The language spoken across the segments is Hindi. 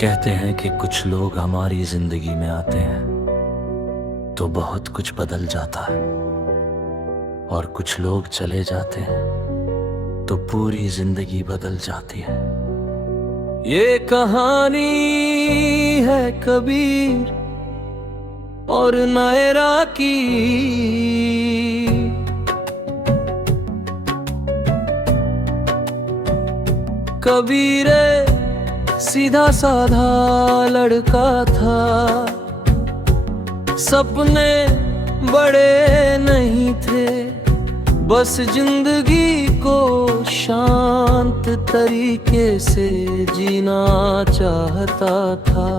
कहते हैं कि कुछ लोग हमारी जिंदगी में आते हैं तो बहुत कुछ बदल जाता है, और कुछ लोग चले जाते हैं तो पूरी जिंदगी बदल जाती है। ये कहानी है कबीर और नायरा की। कबीर सीधा साधा लड़का था, सपने बड़े नहीं थे, बस जिंदगी को शांत तरीके से जीना चाहता था।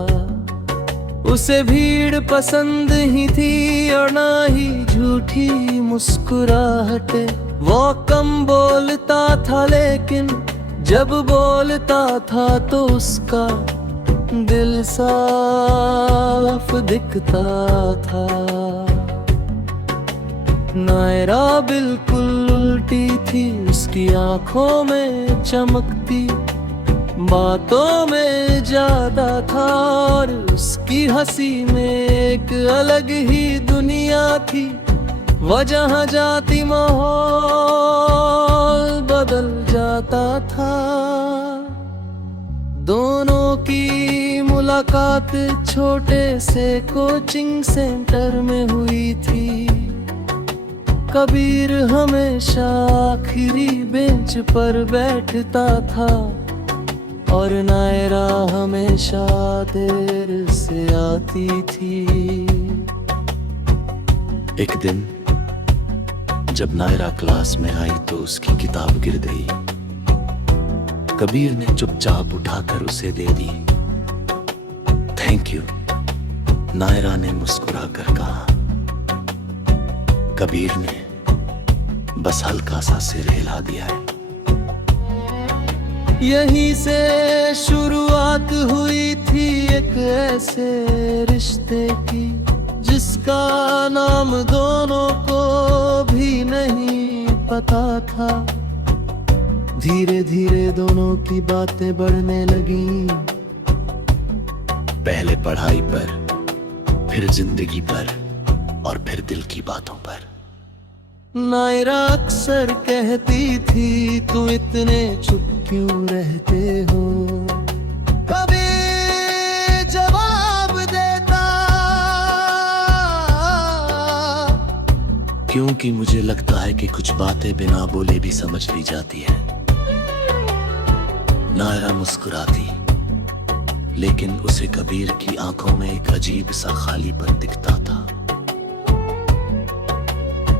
उसे भीड़ पसंद ही थी और ना ही झूठी मुस्कुराहटे। वो कम बोलता था लेकिन जब बोलता था तो उसका दिल साफ दिखता था। नायरा बिल्कुल उल्टी थी, उसकी आंखों में चमकती, बातों में ज्यादा था, और उसकी हंसी में एक अलग ही दुनिया थी। वह जहाँ जाती माहौल बदल जाता था। दोनों की मुलाकात छोटे से कोचिंग सेंटर में हुई थी। कबीर हमेशा आखिरी बेंच पर बैठता था और नायरा हमेशा देर से आती थी। एक दिन जब नायरा क्लास में आई तो उसकी किताब गिर गई। कबीर ने चुपचाप उठाकर उसे दे दी। थैंक यू, नायरा ने मुस्कुराकर कहा। कबीर ने बस हल्का सा सिर हिला दिया है। यहीं से शुरुआत हुई थी एक ऐसे रिश्ते की जिसका नाम दोनों को भी नहीं पता था। धीरे धीरे दोनों की बातें बढ़ने लगी, पहले पढ़ाई पर, फिर जिंदगी पर, और फिर दिल की बातों पर। नायरा अक्सर कहती थी, तुम इतने चुप क्यों रहते हो? कभी जवाब देता, क्योंकि मुझे लगता है कि कुछ बातें बिना बोले भी समझ ली जाती है। नायरा मुस्कुराती, लेकिन उसे कबीर की आंखों में एक अजीब सा खालीपन दिखता था।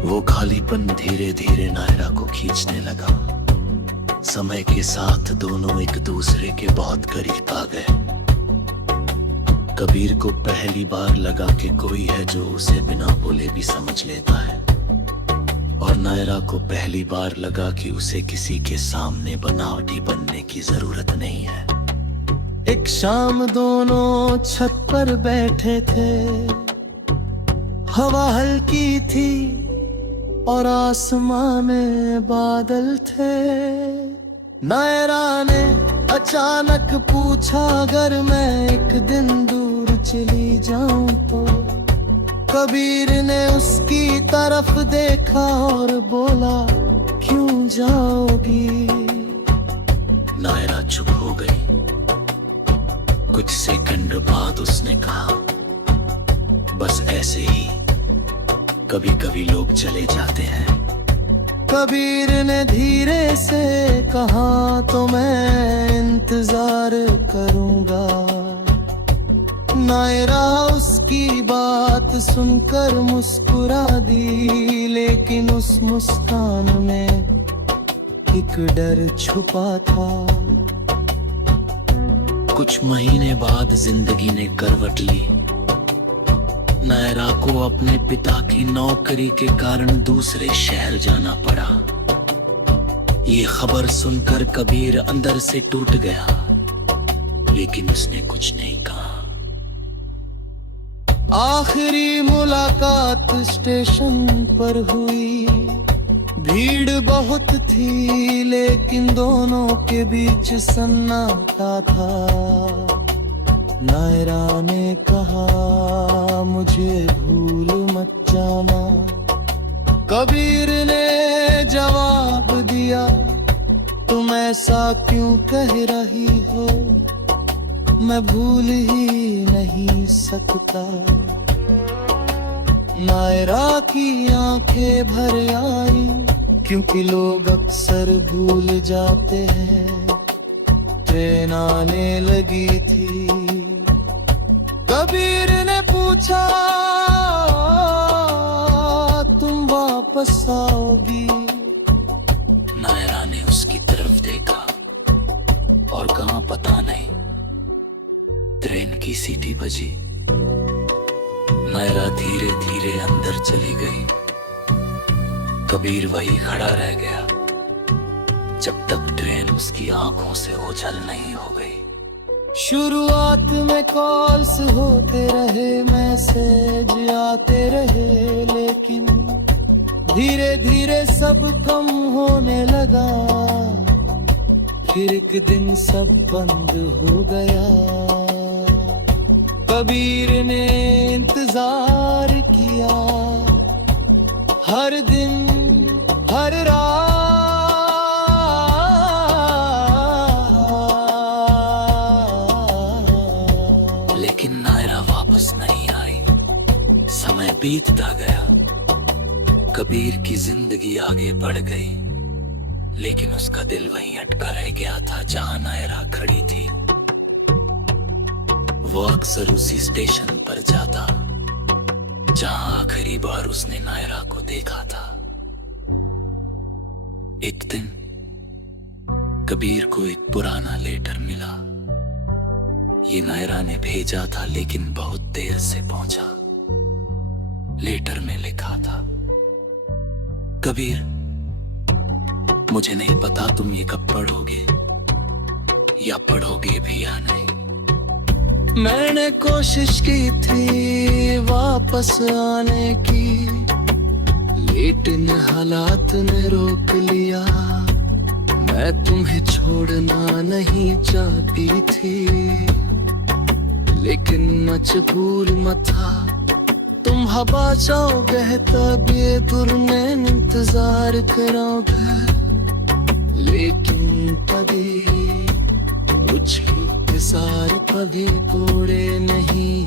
वो खालीपन धीरे धीरे नायरा को खींचने लगा। समय के साथ दोनों एक दूसरे के बहुत करीब आ गए। कबीर को पहली बार लगा कि कोई है जो उसे बिना बोले भी समझ लेता है, और नायरा को पहली बार लगा कि उसे किसी के सामने बनावटी बनने की जरूरत नहीं है। एक शाम दोनों छत पर बैठे थे, हवा हल्की थी और आसमां में बादल थे। नायरा ने अचानक पूछा, अगर मैं एक दिन दूर चली जाऊं तो? कबीर ने उसकी तरफ देखा और बोला, क्यों जाओगी? नायरा चुप हो गई। कुछ सेकंड बाद उसने कहा, बस ऐसे ही कभी कभी लोग चले जाते हैं। कबीर ने धीरे से कहा, तो मैं इंतजार करूंगा। नायरा उसकी बात सुनकर मुस्कुरा दी, लेकिन उस मुस्कान में एक डर छुपा था। कुछ महीने बाद जिंदगी ने करवट ली। नायरा को अपने पिता की नौकरी के कारण दूसरे शहर जाना पड़ा। ये खबर सुनकर कबीर अंदर से टूट गया, लेकिन उसने कुछ नहीं कहा। आखिरी मुलाकात स्टेशन पर हुई। भीड़ बहुत थी लेकिन दोनों के बीच सन्नाटा था। नायरा ने कहा मुझे भूल मत जाना। कबीर ने जवाब दिया तुम ऐसा क्यों कह रही हो, मैं भूल ही नहीं सकता। नायरा की आंखें भर आई क्योंकि लोग अक्सर भूल जाते हैं। ट्रेन आने लगी थी। कबीर ने पूछा तुम वापस आओगी। नायरा ने उसकी तरफ देखा और कहा पता नहीं। ट्रेन की सीटी बजी। नायरा धीरे धीरे अंदर चली गई। कबीर वही खड़ा रह गया जब तक ट्रेन उसकी आंखों से ओझल नहीं हो गई। शुरुआत में कॉल्स होते रहे, मैसेज आते रहे, लेकिन धीरे धीरे सब कम होने लगा। फिर एक दिन सब बंद हो गया। कबीर ने इंतजार किया, हर दिन हर रात, लेकिन नायरा वापस नहीं आई। समय बीतता गया। कबीर की जिंदगी आगे बढ़ गई, लेकिन उसका दिल वहीं अटका रह गया था जहां नायरा खड़ी थी। वो अक्सर उसी स्टेशन पर जाता जहां आखिरी बार उसने नायरा को देखा था। एक दिन कबीर को एक पुराना लेटर मिला। ये नायरा ने भेजा था, लेकिन बहुत देर से पहुंचा। लेटर में लिखा था, कबीर मुझे नहीं पता तुम ये कब पढ़ोगे या पढ़ोगे भी या नहीं। मैंने कोशिश की थी वापस आने की, लेकिन हालात ने रोक लिया। मैं तुम्हें छोड़ना नहीं चाहती थी, लेकिन मजबूर मत था। तुम हवा चाहोगे तब ये दूर में इंतजार करोगे, लेकिन कभी कुछ इंतजार कभी तोड़े नहीं।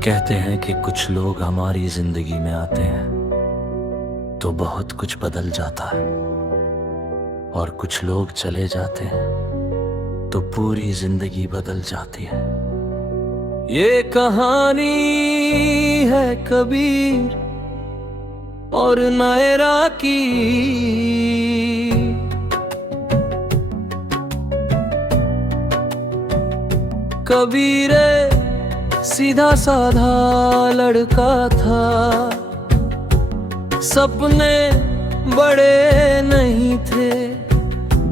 कहते हैं कि कुछ लोग हमारी जिंदगी में आते हैं तो बहुत कुछ बदल जाता है, और कुछ लोग चले जाते हैं तो पूरी जिंदगी बदल जाती है। ये कहानी है कबीर और नायरा की। कबीर सीधा साधा लड़का था, सपने बड़े नहीं थे,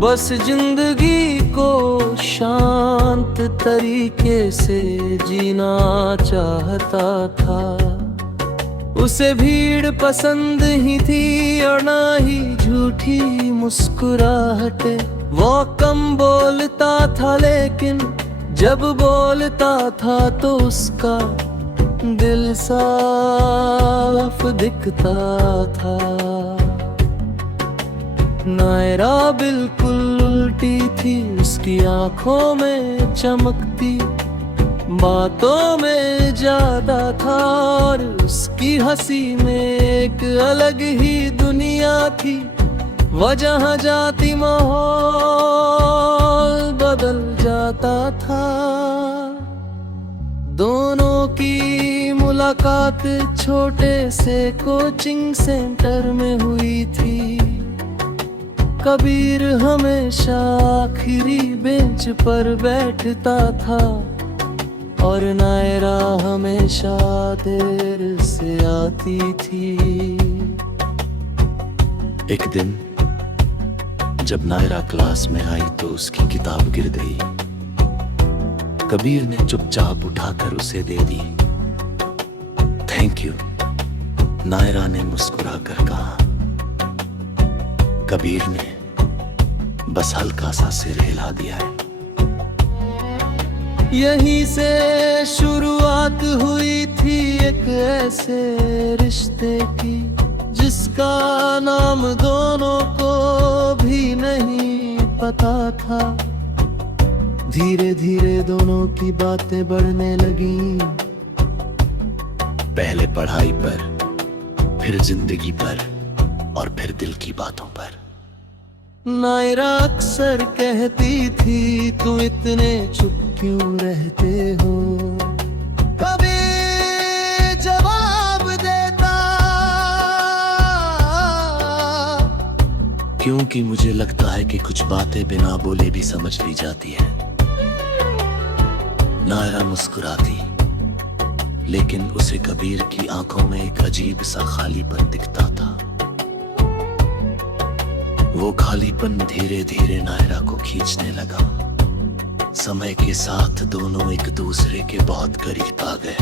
बस जिंदगी को शांत तरीके से जीना चाहता था। उसे भीड़ पसंद ही थी और ना ही झूठी मुस्कुराहटे। वो कम बोलता था, लेकिन जब बोलता था तो उसका दिल साफ दिखता था। नायरा बिल्कुल उल्टी थी, उसकी आंखों में चमकती, बातों में ज्यादा था, और उसकी हंसी में एक अलग ही दुनिया थी। वह जहाँ जाती माहौल बदल जाता था। दोनों की मुलाकात छोटे से कोचिंग सेंटर में हुई थी। कबीर हमेशा आखिरी बेंच पर बैठता था और नायरा हमेशा देर से आती थी। एक दिन जब नायरा क्लास में आई तो उसकी किताब गिर गई। कबीर ने चुपचाप उठाकर उसे दे दी थैंक यू, नायरा ने मुस्कुरा कर कहा। कबीर ने बस हल्का सा सिर हिला दिया है। यहीं से शुरुआत हुई थी एक ऐसे रिश्ते की, जिसका नाम दोनों को भी नहीं पता था। धीरे धीरे दोनों की बातें बढ़ने लगी, पहले पढ़ाई पर, फिर जिंदगी पर, और फिर दिल की बातों पर। नायरा अक्सर कहती थी, तुम इतने चुप क्यों रहते हो? कभी जवाब देता, क्योंकि मुझे लगता है कि कुछ बातें बिना बोले भी समझ ली जाती है। नायरा मुस्कुराती, लेकिन उसे कबीर की आंखों में एक अजीब सा खालीपन दिखता था। वो खालीपन धीरे धीरे नायरा को खींचने लगा। समय के साथ दोनों एक दूसरे के बहुत करीब आ गए।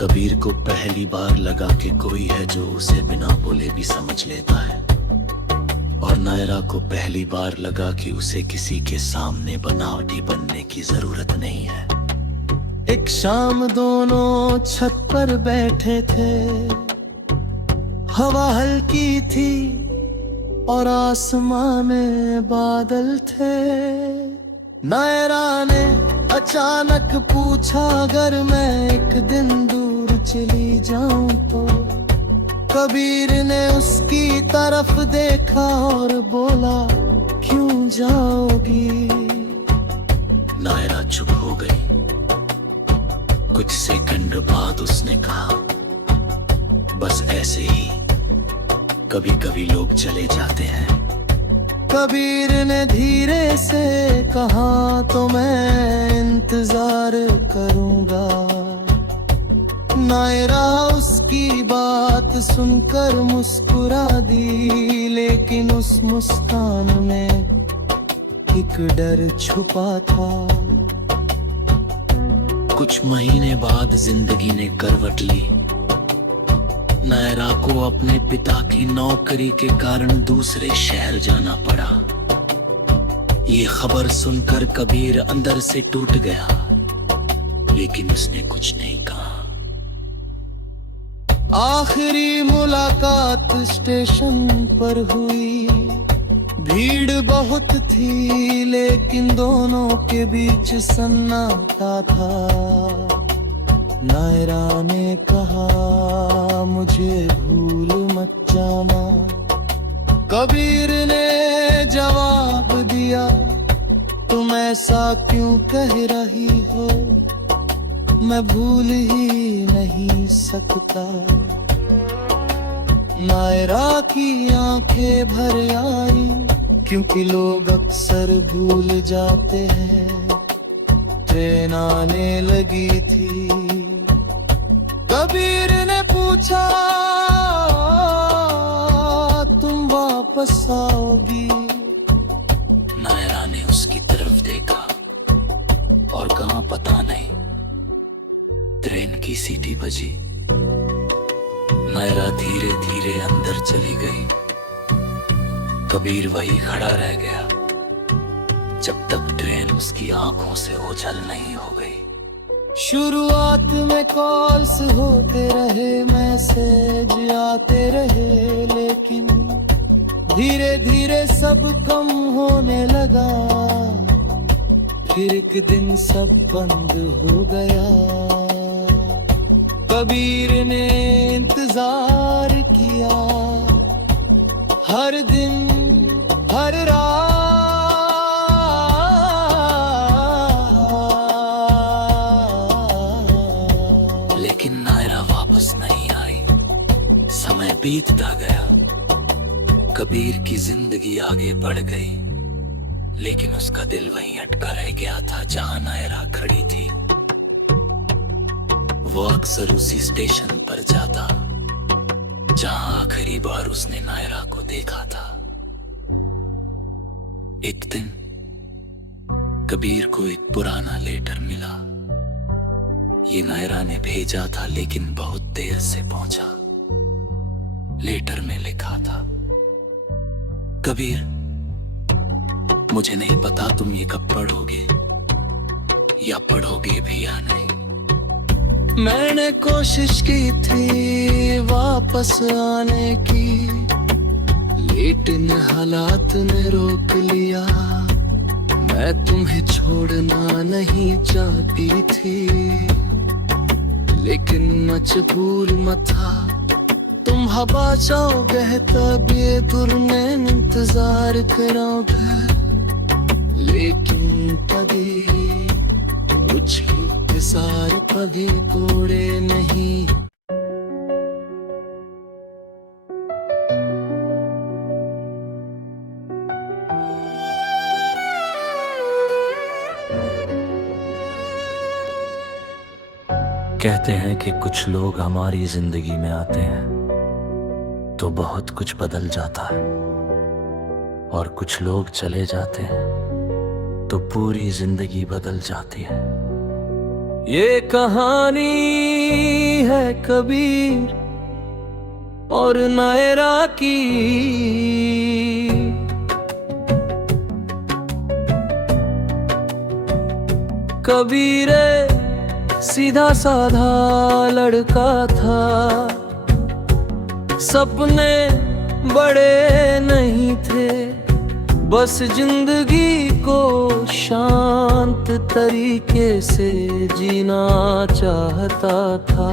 कबीर को पहली बार लगा कि कोई है जो उसे बिना बोले भी समझ लेता है, और नायरा को पहली बार लगा कि उसे किसी के सामने बनावटी बनने की जरूरत नहीं है। एक शाम दोनों छत पर बैठे थे, हवा हल्की थी और आसमां में बादल थे। नायरा ने अचानक पूछा, अगर मैं एक दिन दूर चली जाऊं तो? कबीर ने उसकी तरफ देखा और बोला, क्यों जाओगी? नायरा चुप हो गई। कुछ सेकंड बाद उसने कहा, बस ऐसे ही कभी कभी लोग चले जाते हैं। कबीर ने धीरे से कहा, तो मैं इंतजार करूंगा। नायरा उसकी बात सुनकर मुस्कुरा दी, लेकिन उस मुस्कान में एक डर छुपा था। कुछ महीने बाद जिंदगी ने करवट ली। नायरा को अपने पिता की नौकरी के कारण दूसरे शहर जाना पड़ा। ये खबर सुनकर कबीर अंदर से टूट गया, लेकिन उसने कुछ नहीं कहा। आखिरी मुलाकात स्टेशन पर हुई। भीड़ बहुत थी, लेकिन दोनों के बीच सन्नाटा था। नायरा ने कहा, मुझे भूल मत जाना। कबीर ने जवाब दिया, तुम ऐसा क्यों कह रही हो? मैं भूल ही नहीं सकता। नायरा की आंखें भर आई, क्योंकि लोग अक्सर भूल जाते हैं। ट्रेन आने लगी थी। कबीर ने पूछा, तुम वापस आओगी? नायरा ने उसकी तरफ देखा और कहा, पता नहीं। ट्रेन की सीटी बजी। नायरा धीरे धीरे अंदर चली गई। कबीर वही खड़ा रह गया, जब तक ट्रेन उसकी आंखों से ओझल नहीं हो गई। शुरुआत में कॉल्स होते रहे, मैसेज आते रहे, लेकिन धीरे धीरे सब कम होने लगा। फिर एक दिन सब बंद हो गया। कबीर ने इंतजार किया, हर दिन हर रात, लेकिन नायरा वापस नहीं आई। समय बीतता गया। कबीर की जिंदगी आगे बढ़ गई, लेकिन उसका दिल वहीं अटका रह गया था जहां नायरा खड़ी थी। वो अक्सर उसी स्टेशन पर जाता जहां आखिरी बार उसने नायरा को देखा था। एक दिन कबीर को एक पुराना लेटर मिला। ये नायरा ने भेजा था, लेकिन बहुत देर से पहुंचा। लेटर में लिखा था, कबीर मुझे नहीं पता तुम ये कब पढ़ोगे या पढ़ोगे भी या नहीं। मैंने कोशिश की थी वापस आने की, लेकिन हालात ने रोक लिया। मैं तुम्हें छोड़ना नहीं चाहती थी, लेकिन मजबूर मत था। तुम हवा चाहोगे तब ये दुर्मैन इंतजार करोगे, लेकिन कभी कुछ इंतजार कभी तोड़े नहीं। कहते हैं कि कुछ लोग हमारी जिंदगी में आते हैं तो बहुत कुछ बदल जाता है, और कुछ लोग चले जाते हैं तो पूरी जिंदगी बदल जाती है। ये कहानी है कबीर और नायरा की। कबीर सीधा साधा लड़का था, सपने बड़े नहीं थे, बस जिंदगी को शांत तरीके से जीना चाहता था।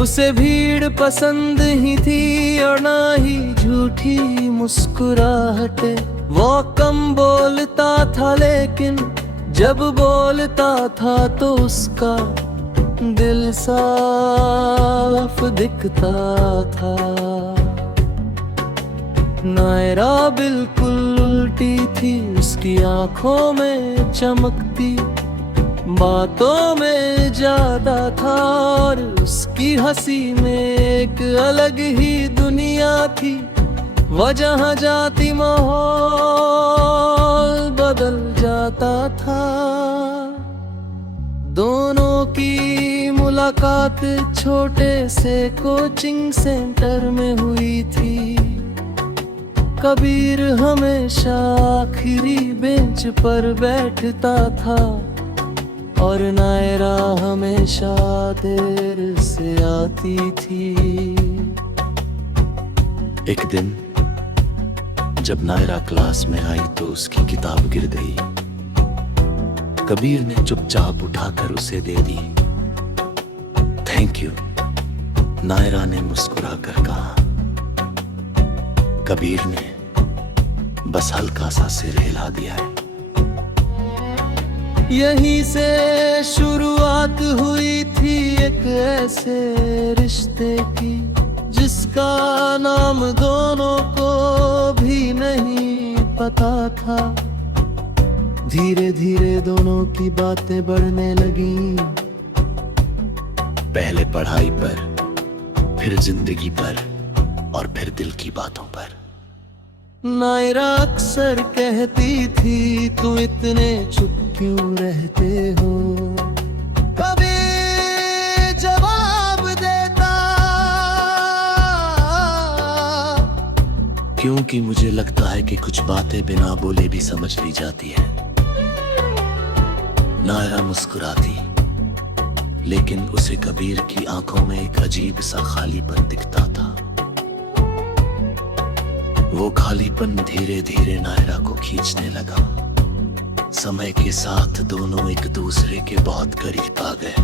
उसे भीड़ पसंद ही थी और ना ही झूठी मुस्कुराहटे। वो कम बोलता था, लेकिन जब बोलता था तो उसका दिल साफ दिखता था। नायरा बिल्कुल उल्टी थी, उसकी आंखों में चमकती, बातों में ज्यादा था, और उसकी हंसी में एक अलग ही दुनिया थी। वह जहाँ जाती माहौल बदल जाता था। दोनों की मुलाकात छोटे से कोचिंग सेंटर में हुई थी। कबीर हमेशा आखिरी बेंच पर बैठता था, और नायरा हमेशा देर से आती थी। एक दिन जब नायरा क्लास में आई तो उसकी किताब गिर गई। कबीर ने चुपचाप उठाकर उसे दे दी। थैंक यू, नायरा ने मुस्कुराकर कहा। कबीर ने बस हल्का सा सिर हिला दिया है। यहीं से शुरुआत हुई थी एक ऐसे रिश्ते की, जिसका नाम दोनों को भी नहीं पता था। धीरे धीरे दोनों की बातें बढ़ने लगी। पहले पढ़ाई पर, फिर जिंदगी पर, और फिर दिल की बातों पर। नायरा अक्सर कहती थी, तुम इतने चुप क्यों रहते हो? कभी जवाब देता, क्योंकि मुझे लगता है कि कुछ बातें बिना बोले भी समझ ली जाती है। नायरा मुस्कुराती, लेकिन उसे कबीर की आंखों में एक अजीब सा खालीपन दिखता था। वो खालीपन धीरे धीरे नायरा को खींचने लगा। समय के साथ दोनों एक दूसरे के बहुत करीब आ गए।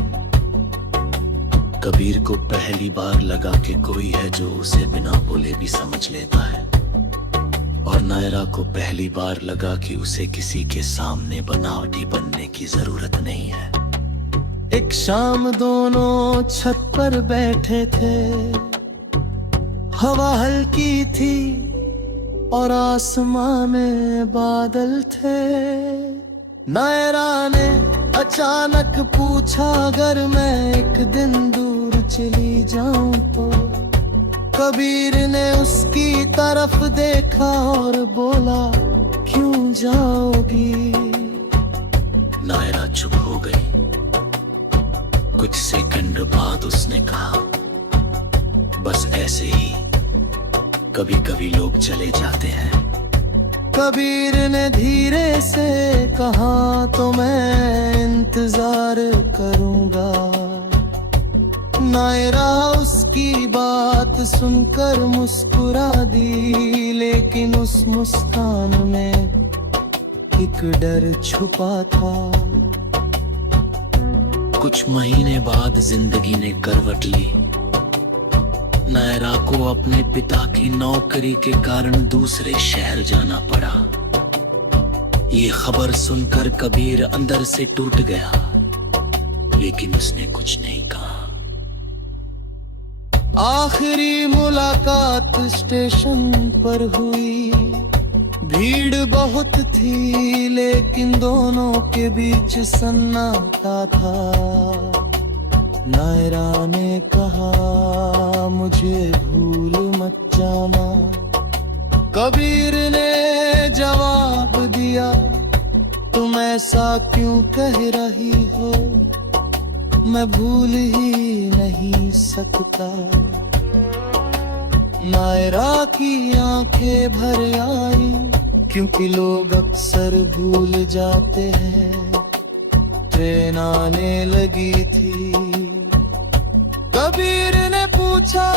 कबीर को पहली बार लगा कि कोई है जो उसे बिना बोले भी समझ लेता है, और नायरा को पहली बार लगा कि उसे किसी के सामने बनावटी बनने की जरूरत नहीं है। एक शाम दोनों छत पर बैठे थे। हवा हल्की थी और आसमां में बादल थे। नायरा ने अचानक पूछा, अगर मैं एक दिन दूर चली जाऊं तो? कबीर ने उसकी तरफ देखा और बोला, क्यों जाओगी? नायरा चुप हो गई। सेकंड बाद उसने कहा, बस ऐसे ही कभी कभी लोग चले जाते हैं। कबीर ने धीरे से कहा, तो मैं इंतजार करूंगा। नायरा उसकी बात सुनकर मुस्कुरा दी, लेकिन उस मुस्कान में एक डर छुपा था। कुछ महीने बाद जिंदगी ने करवट ली। नायरा को अपने पिता की नौकरी के कारण दूसरे शहर जाना पड़ा। ये खबर सुनकर कबीर अंदर से टूट गया, लेकिन उसने कुछ नहीं कहा। आखिरी मुलाकात स्टेशन पर हुई। भीड़ बहुत थी, लेकिन दोनों के बीच सन्नाटा था। नायरा ने कहा, मुझे भूल मत जाना। कबीर ने जवाब दिया, तुम ऐसा क्यों कह रही हो, मैं भूल ही नहीं सकता। नायरा की आंखें भर आई, क्योंकि लोग अक्सर भूल जाते हैं। ट्रेन आने लगी थी। कबीर ने पूछा,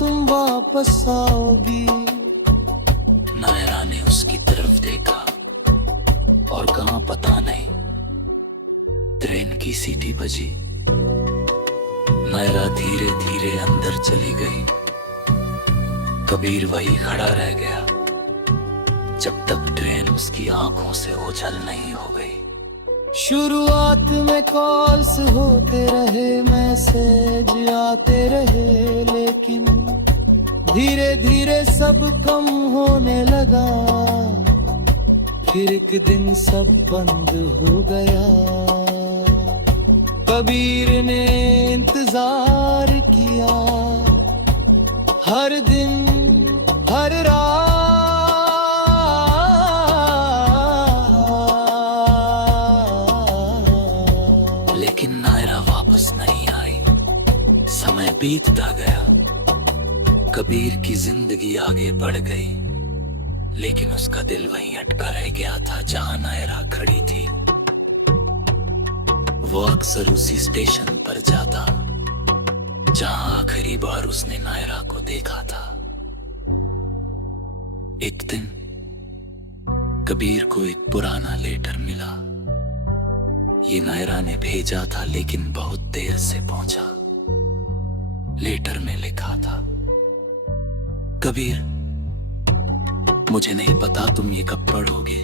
तुम वापस आओगी? नायरा ने उसकी तरफ देखा और कहा, पता नहीं। ट्रेन की सीटी बजी। नायरा धीरे धीरे अंदर चली गई। कबीर वही खड़ा रह गया जब तक ट्रेन उसकी आंखों से ओझल नहीं हो गई। शुरुआत में कॉल्स होते रहे, मैसेज आते रहे, लेकिन धीरे धीरे सब कम होने लगा। फिर एक दिन सब बंद हो गया। कबीर ने इंतजार किया, हर दिन हर रात, लेकिन नायरा वापस नहीं आई। समय बीतता गया। कबीर की जिंदगी आगे बढ़ गई, लेकिन उसका दिल वहीं अटका रह गया था जहां नायरा खड़ी थी। वो अक्सर उसी स्टेशन पर जाता जहां आखिरी बार उसने नायरा को देखा था। एक दिन कबीर को एक पुराना लेटर मिला। ये नायरा ने भेजा था, लेकिन बहुत देर से पहुंचा। लेटर में लिखा था, कबीर, मुझे नहीं पता तुम ये कब पढ़ोगे,